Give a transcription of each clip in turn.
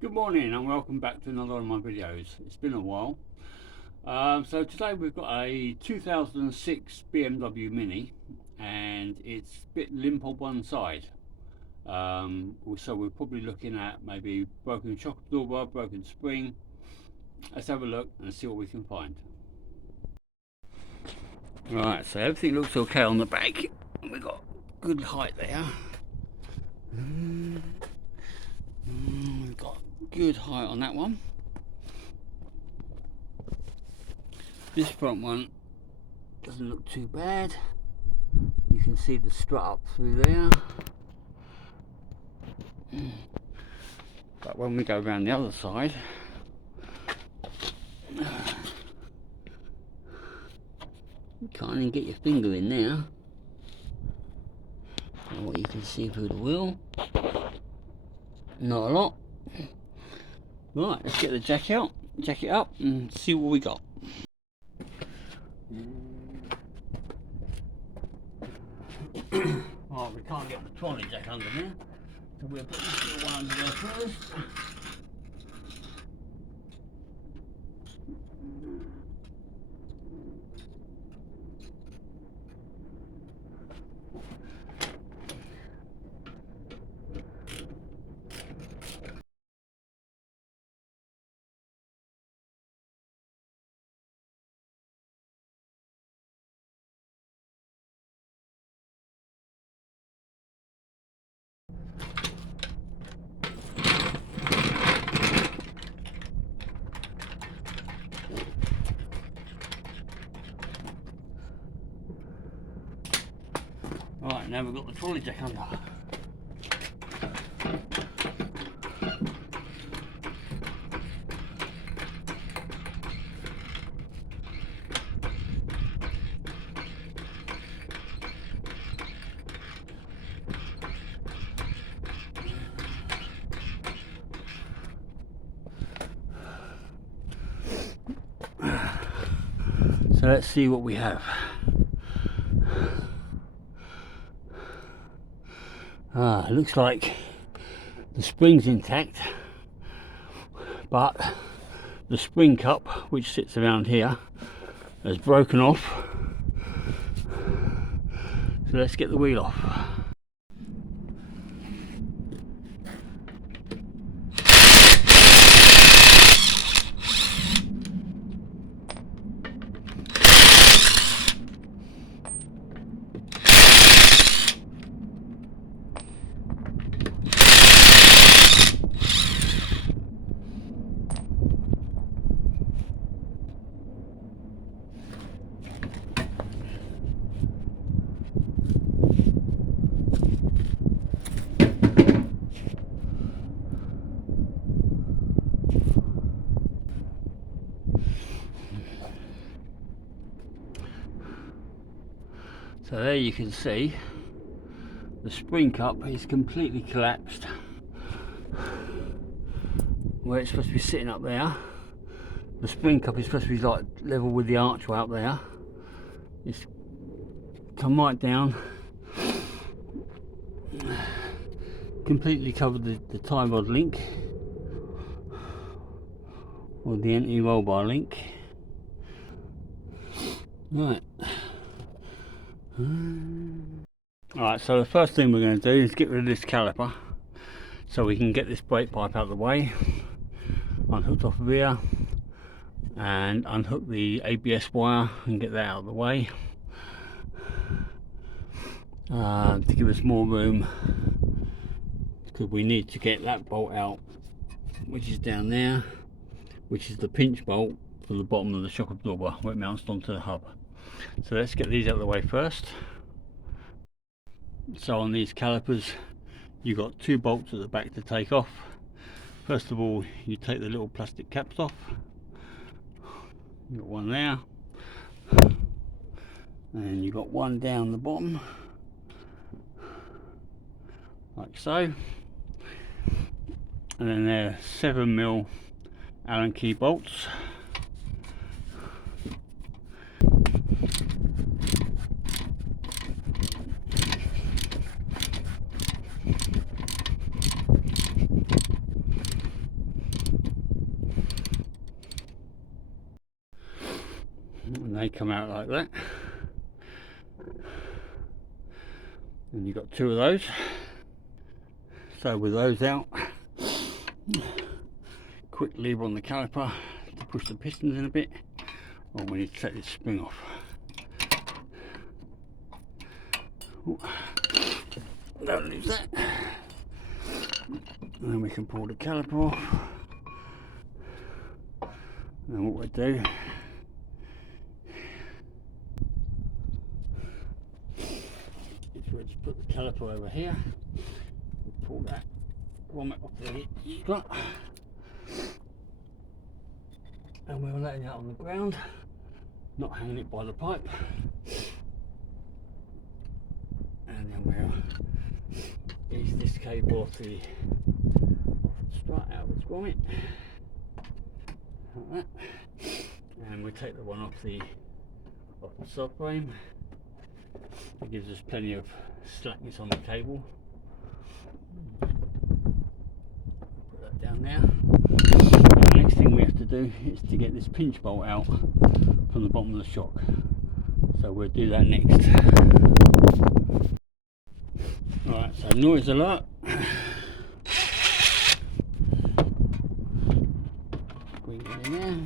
Good morning and welcome back to another one of my videos. It's been a while. So today we've got a 2006 BMW Mini and it's a bit limp on one side. So we're probably looking at maybe broken shock absorber, broken spring. Let's have a look and see what we can find. Right, so everything looks okay on the back. We've got good height there. We've got good height on that one. This front one doesn't look too bad. You can see the strut up through there. But when we go around the other side, you can't even get your finger in there. And what you can see through the wheel, not a lot. Right, let's get the jack out, jack it up and see what we got. Right, we can't get the trolley jack under there, so we'll put this little one under there first. Right, now we've got the trolley jack under. So let's see what we have. It looks like the spring's intact, but the spring cup, which sits around here, has broken off. So let's get the wheel off. So there you can see the spring cup is completely collapsed. Where it's supposed to be sitting up there, the spring cup is supposed to be like level with the archway up there. It's come right down, completely covered the tie rod link, or the anti-roll bar link. Right. Alright, so the first thing we're going to do is get rid of this caliper so we can get this brake pipe out of the way, unhook off of here and unhook the ABS wire and get that out of the way to give us more room, because we need to get that bolt out, which is down there, which is the pinch bolt for the bottom of the shock absorber where it mounts onto the hub. So let's get these out of the way first. So on these calipers you've got two bolts at the back to take off. First of all, you take the little plastic caps off. You've got one there, and you've got one down the bottom like so, and then they're 7mm Allen key bolts. come out like that, and you've got two of those. So with those out, quick lever on the caliper to push the pistons in a bit. Oh, we need to take this spring off. Ooh. Don't lose that. And then we can pull the caliper off. And what we do is we'll just put the caliper over here. We'll pull that grommet off the strut. And we'll lay it out on the ground, not hanging it by the pipe. And then we'll ease this cable off the strut out of the grommet, like that. And we take the one off the subframe. It gives us plenty of slackness on the cable. Put that down there. And the next thing we have to do is to get this pinch bolt out from the bottom of the shock. So we'll do that next. Alright, so noise alert. Bring it in there.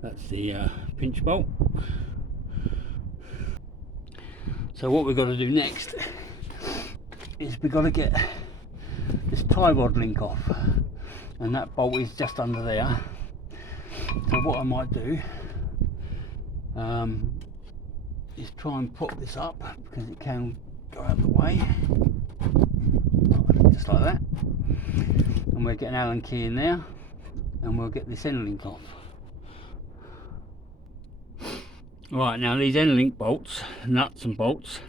That's the pinch bolt. So what we've got to do next is we've got to get this tie rod link off, and that bolt is just under there. So what I might do is try and prop this up, because it can go out of the way, just like that. And we'll get an Allen key in there, and we'll get this end link off. Right, now these end link bolts, nuts and bolts,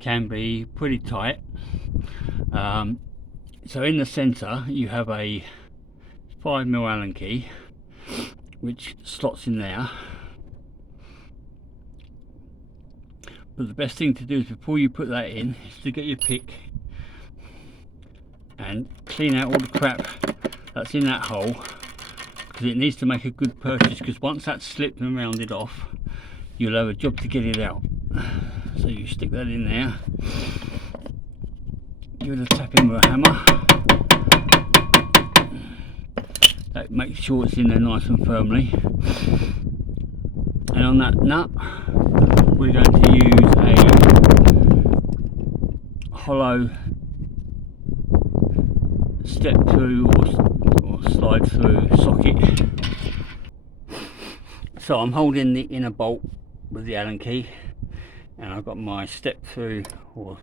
can be pretty tight. So in the centre you have a 5mm Allen key which slots in there. But the best thing to do is, before you put that in, is to get your pick and clean out all the crap that's in that hole, because it needs to make a good purchase, because once that's slipped and rounded off, you'll have a job to get it out. So you stick that in there, give it a tap in with a hammer. That makes sure it's in there nice and firmly. And on that nut, we're going to use a hollow step through or slide through socket. So I'm holding the inner bolt with the Allen key, and I've got my step through or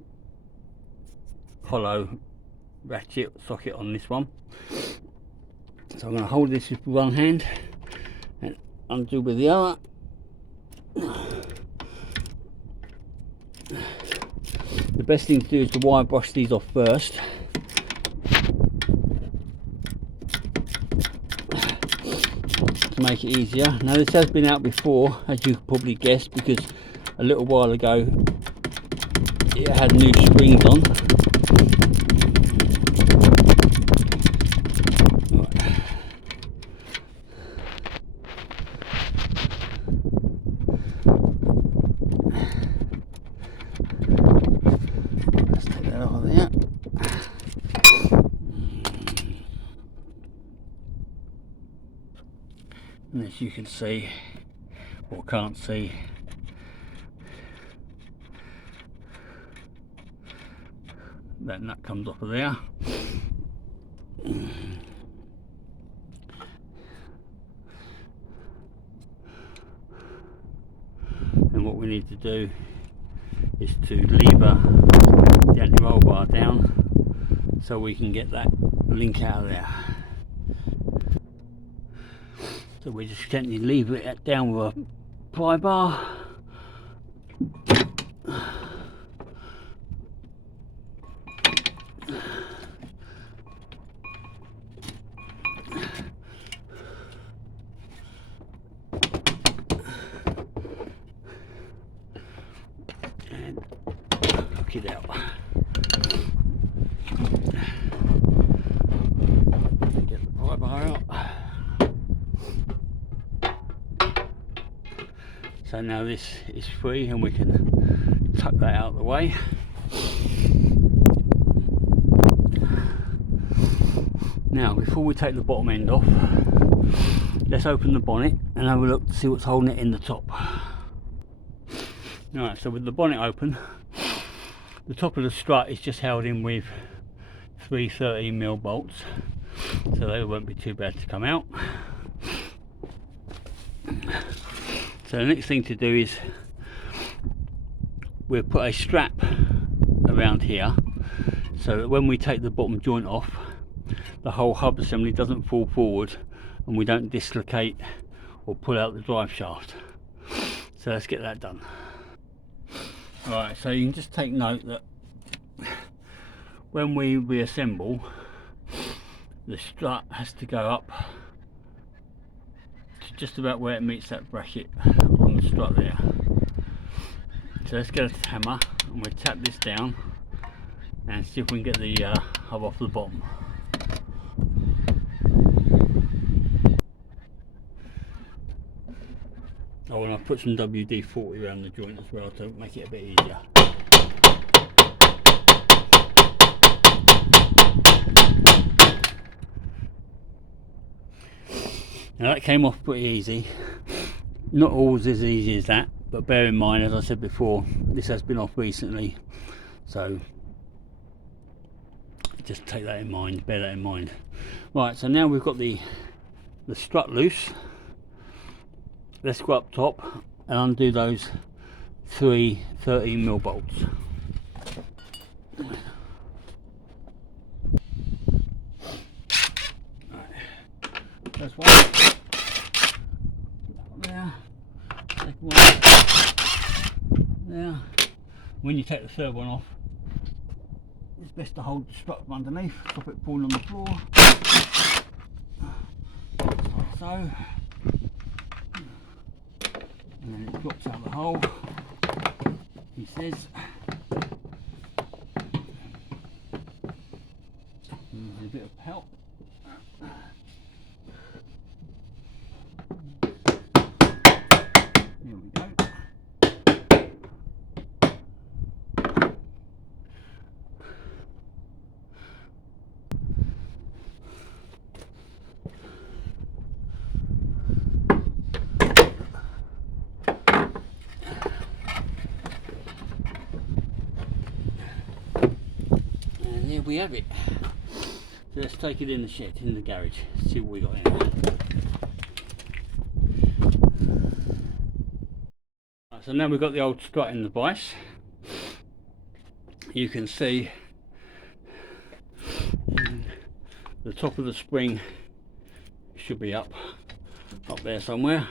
hollow ratchet socket on this one. So I'm going to hold this with one hand and undo with the other. The best thing to do is to wire brush these off first. To make it easier. Now this has been out before, as you probably guessed, because a little while ago it had new springs on. Let's take that off there. And as you can see, or can't see, that nut comes off of there. And what we need to do is to lever the anti-roll bar down so we can get that link out of there. So we just gently lever it down with a pry bar. And So now this is free and we can tuck that out of the way. Now before we take the bottom end off, let's open the bonnet and have a look to see what's holding it in the top. Alright, so with the bonnet open, the top of the strut is just held in with 3 13mm bolts, so they won't be too bad to come out. So the next thing to do is we'll put a strap around here so that when we take the bottom joint off, the whole hub assembly doesn't fall forward and we don't dislocate or pull out the drive shaft. So let's get that done. Alright, so you can just take note that when we reassemble, the strut has to go up to just about where it meets that bracket on the strut there. So let's get a hammer and we'll tap this down and see if we can get the hub off the bottom. Oh, and I've put some WD-40 around the joint as well to make it a bit easier. Now that came off pretty easy. Not always as easy as that, but bear in mind, as I said before, this has been off recently, so just take that in mind, bear that in mind. Right, so now we've got the strut loose. Let's go up top and undo those 3 13mm bolts. First one, there, second one, there. When you take the third one off, it's best to hold the strut from underneath, stop it falling on the floor, like so, and then it drops out the hole, he says. Needs a bit of help. Here we go. And there we have it. So let's take it in the shed, in the garage, see what we got in there. So now we've got the old strut in the vise. You can see the top of the spring should be up there somewhere.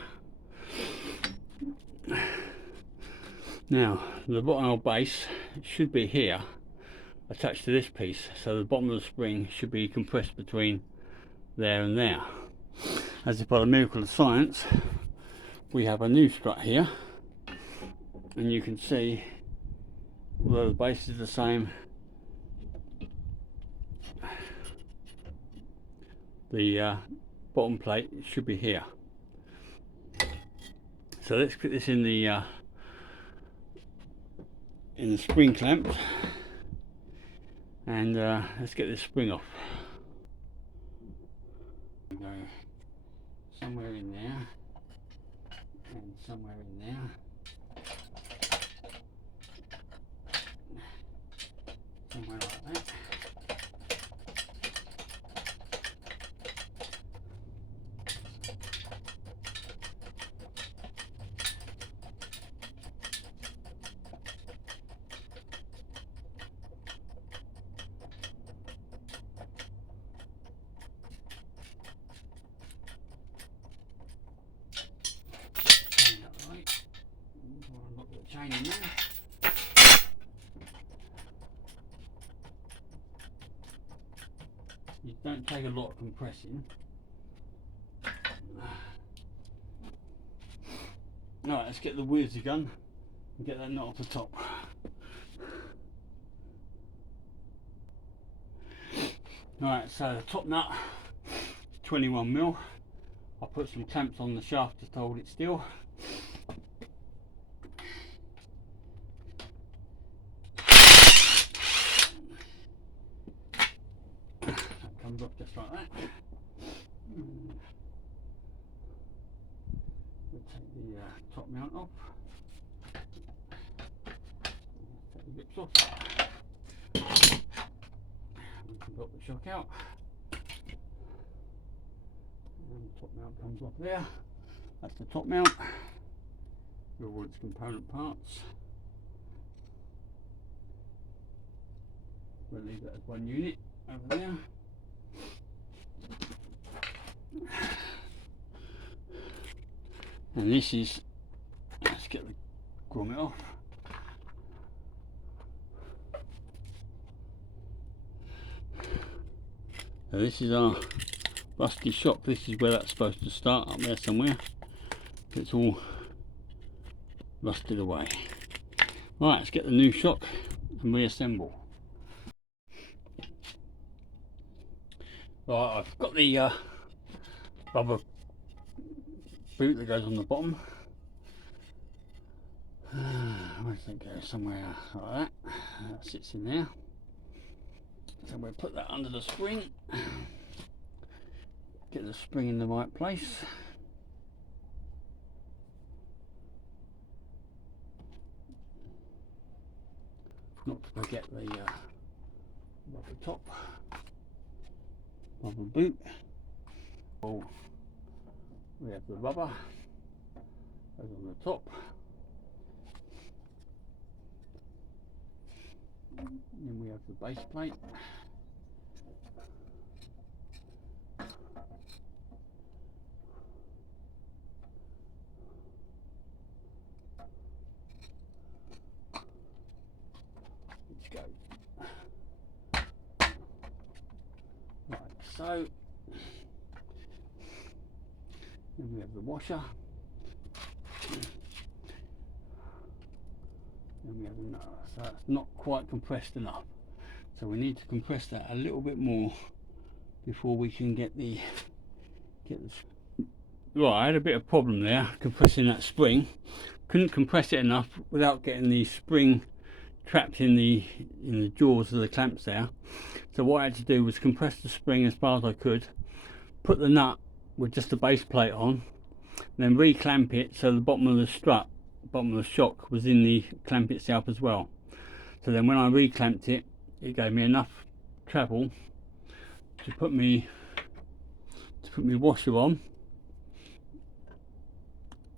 Now the bottom of the base should be here, attached to this piece, so the bottom of the spring should be compressed between there and there. As if by the miracle of science, we have a new strut here, and you can see, although the base is the same, the bottom plate should be here. So let's put this in the spring clamp, and let's get this spring off. Go somewhere in there and somewhere in there. Somewhere like that. Chain in there. You don't take a lot of compressing. Alright, let's get the wheezy gun and get that nut off the top. Alright, so the top nut is 21mm. I'll put some clamps on the shaft just to hold it still. comes off just like that. We'll take the top mount off. Take the grips off. We can drop the shock out. And the top mount comes off there. That's the top mount with all its component parts. We'll leave that as one unit over there. And this is, let's get the grommet off. So this is our rusty shock. This is where that's supposed to start, up there somewhere. It's all rusted away. Right, let's get the new shock and reassemble. Right, I've got the rubber boot that goes on the bottom. Where does it go? Somewhere like that. That sits in there. So we'll put that under the spring. Get the spring in the right place. Not to forget the rubber top, rubber boot. Oh, we have the rubber goes on the top. Then we have the base plate. Let's go. Right, so then we have the washer. Then we have another. So that's not quite compressed enough. So we need to compress that a little bit more before we can get the right. I had a bit of problem there compressing that spring. Couldn't compress it enough without getting the spring trapped in the jaws of the clamps there. So what I had to do was compress the spring as far as I could, put the nut with just the base plate on, then re-clamp it so the bottom of the strut, bottom of the shock was in the clamp itself as well. So then when I re-clamped it, it gave me enough travel to put me washer on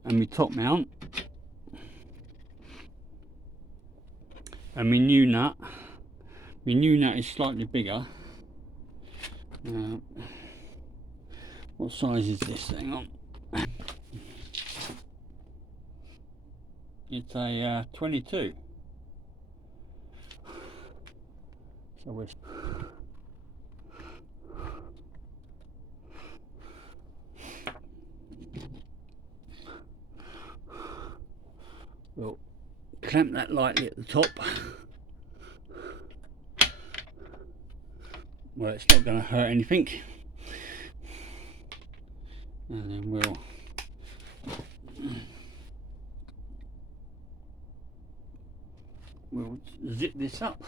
and my top mount and my new nut. My new nut is slightly bigger. What size is this thing on? It's a 22. So we'll clamp that lightly at the top. Well, it's not going to hurt anything. And then we'll zip this up.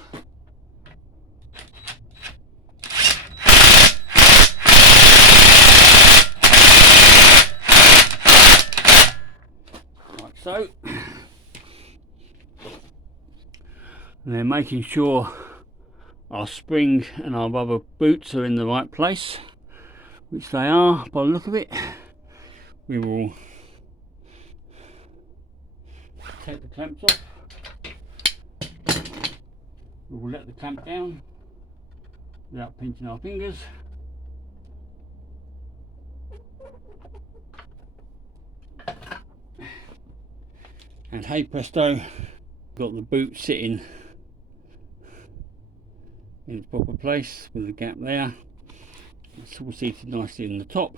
Like so. And then making sure our spring and our rubber boots are in the right place, which they are by the look of it. We will take the clamps off. We will let the clamp down without pinching our fingers. And hey presto, got the boot sitting in its proper place with the gap there. It's all seated nicely in the top.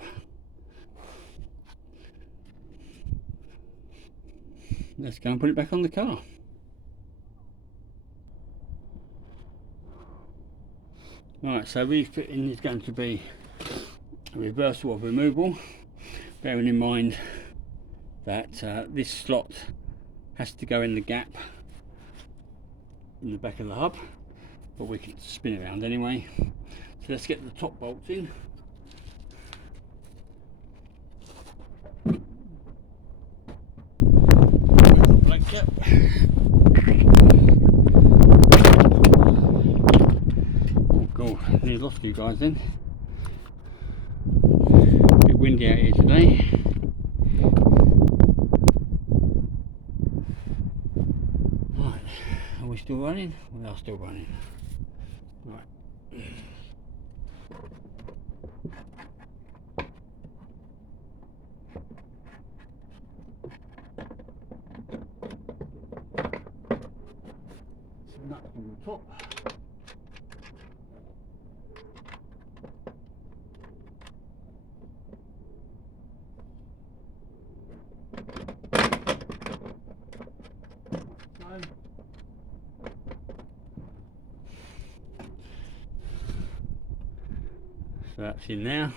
Let's go and put it back on the car. Right, so refitting is going to be a reversal of removal, bearing in mind that this slot has to go in the gap in the back of the hub, but we can spin it around anyway. So let's get the top bolts in. Black cap. Oh god, nearly lost you guys then. A bit windy out here today. Right, are we still running? We are still running. Right. Some nuts on the top. So that's in now.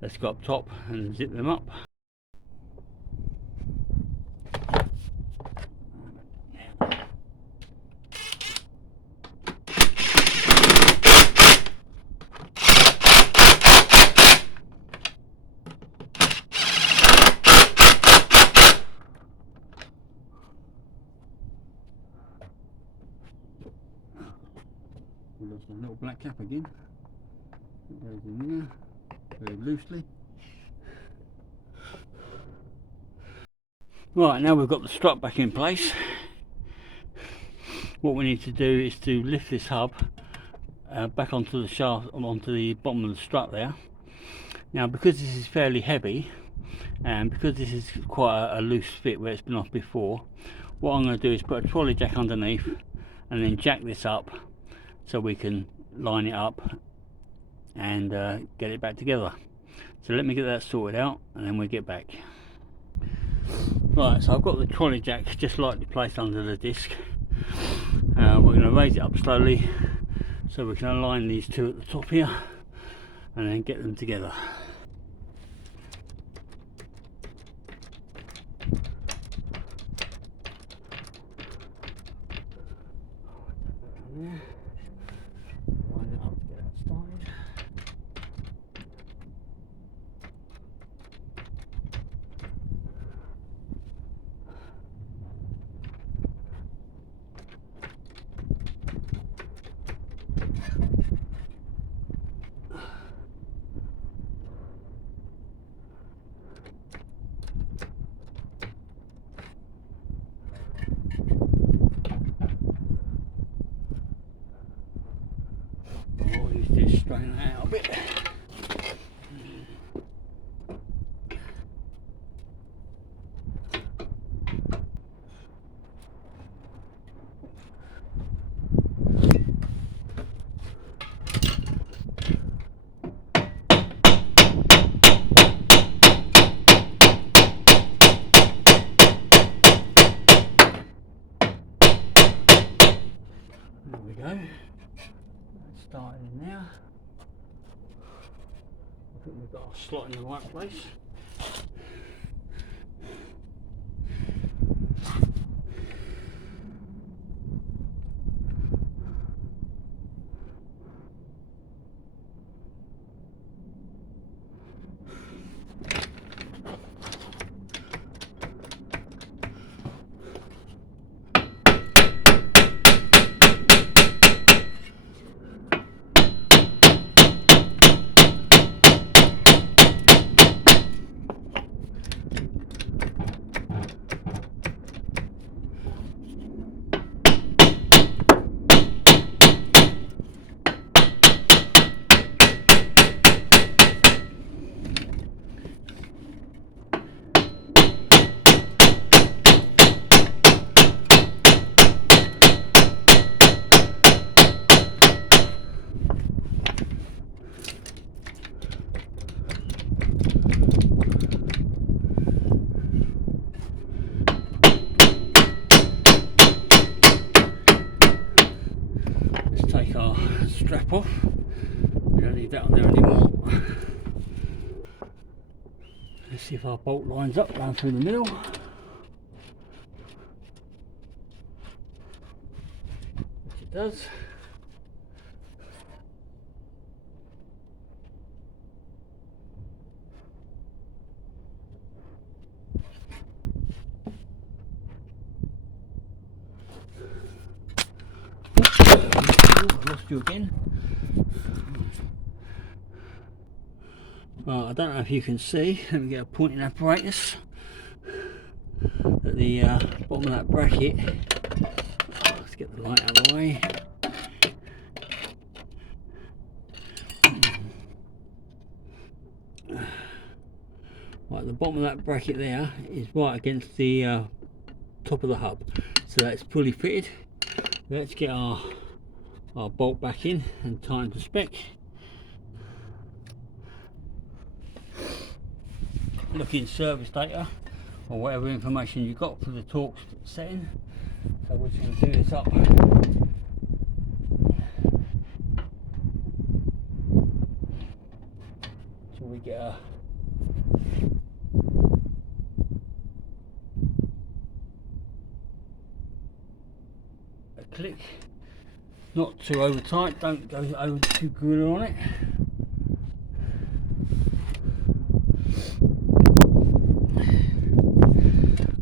Let's go up top and zip them up. There's a little black cap again. It goes in there very loosely. Right, now we've got the strut back in place. What we need to do is to lift this hub back onto the shaft, onto the bottom of the strut there. Now, because this is fairly heavy and because this is quite a loose fit where it's been off before, what I'm going to do is put a trolley jack underneath and then jack this up so we can line it up and get it back together. So let me get that sorted out and then we'll get back. Right, so I've got the trolley jack just lightly placed under the disc. We're going to raise it up slowly so we can align these two at the top here and then get them together. Line it up to get that started. I'll use this, strain that out a bit. There we go. That's starting now. I think we've got our slot in the right place. Strap off. We don't need that on there anymore. Let's see if our bolt lines up down through the middle. Which it does. I've lost you again. Well, I don't know if you can see, let me get a pointing apparatus at the bottom of that bracket. Let's get the light out of the way. Right, the bottom of that bracket there is right against the top of the hub, so that's fully fitted. Let's get our bolt back in and tighten to spec. Look in service data or whatever information you got for the torque setting. So we're just going to do this up. So we get a click, not too over tight, don't go over too good on it.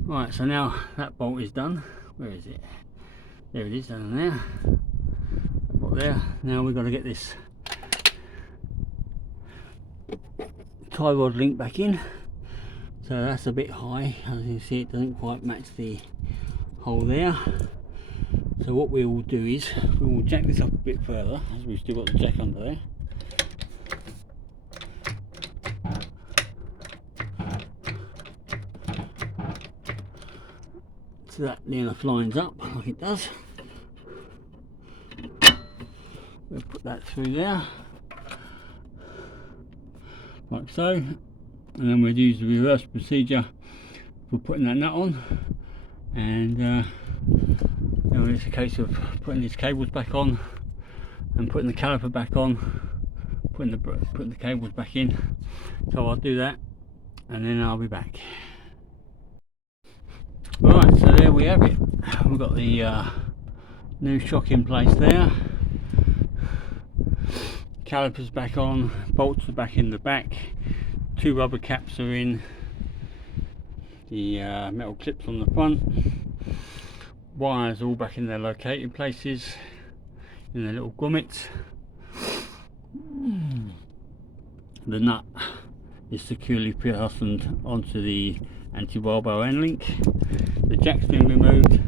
Right, so now that bolt is done. Where is it? There it is, down there. That bolt there. Now we've got to get this tie rod link back in. So that's a bit high, as you can see it doesn't quite match the hole there. So what we will do is we will jack this up a bit further, as we've still got the jack under there. So that near enough lines up like it does. We'll put that through there, like so, and then we'll use the reverse procedure for putting that nut on, and then it's a case of putting these cables back on and putting the caliper back on, putting the cables back in. So I'll do that and then I'll be back. Right, so there we have it. We've got the new shock in place there, calipers back on, bolts are back in the back, 2 rubber caps are in, the metal clips on the front, wires all back in their located places in their little grommets. The nut is securely fastened onto the anti-wobble end link. The jack's been removed,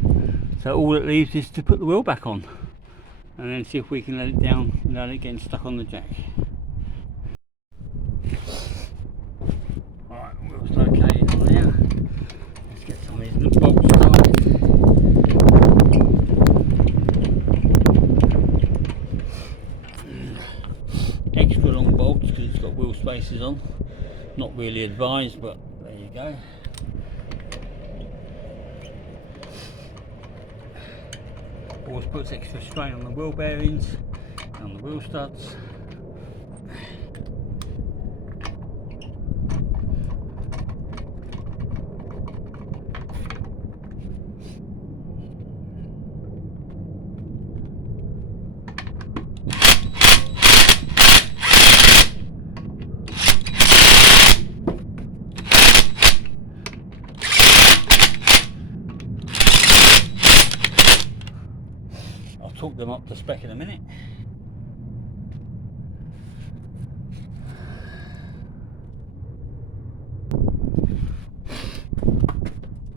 so all it leaves is to put the wheel back on and then see if we can let it down without it getting stuck on the jack. Alright, wheel's located on there. Let's get some of these bolts started. Extra long bolts because it's got wheel spacers on. Not really advised, but there you go. Always puts extra strain on the wheel bearings and on the wheel studs. Talk them up to spec in a minute.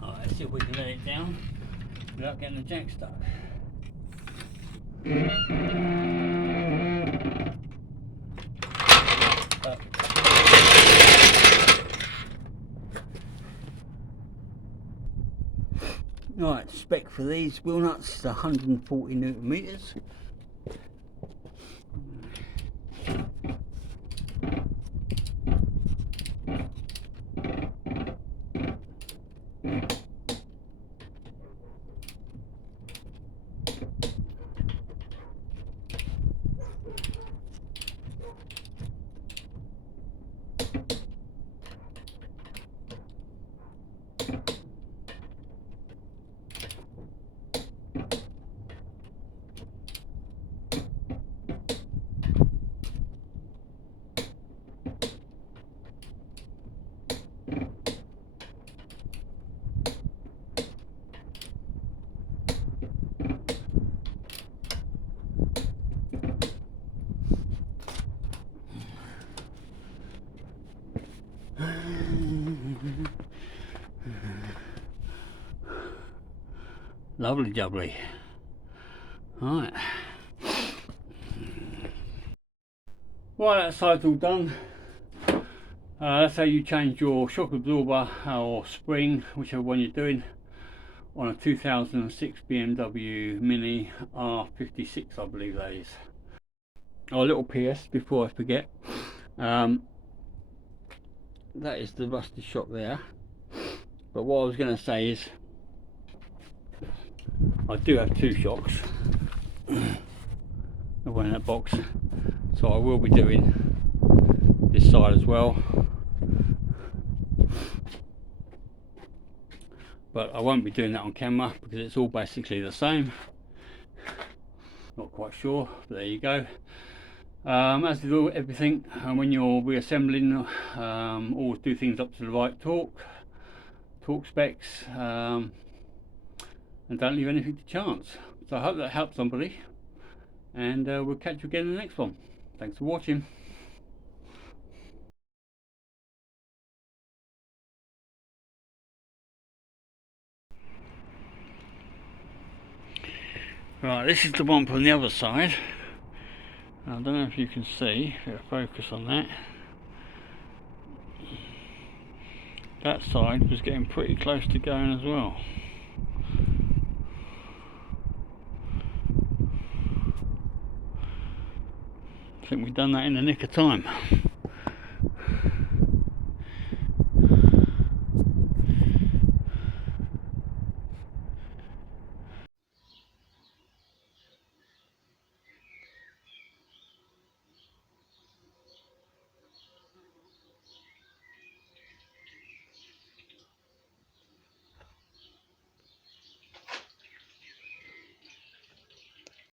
Alright, let's see if we can let it down without getting the jack stuck. Right, spec for these wheel nuts is 140 Newton meters. Lovely jubbly. Right. Right, that side's all done. That's how you change your shock absorber or spring, whichever one you're doing, on a 2006 BMW MINI R56, I believe that is. Oh, a little PS before I forget. That is the rusty shock there. But what I was going to say is, I do have two shocks. The one in that box. So I will be doing this side as well. But I won't be doing that on camera because it's all basically the same. Not quite sure, but there you go. As with everything, when you're reassembling, always do things up to the right torque specs, and don't leave anything to chance. So I hope that helps somebody, and we'll catch you again in the next one. Thanks for watching. Right, this is the one from the other side. I don't know if you can see, if I focus on that. That side was getting pretty close to going as well. I think we've done that in the nick of time.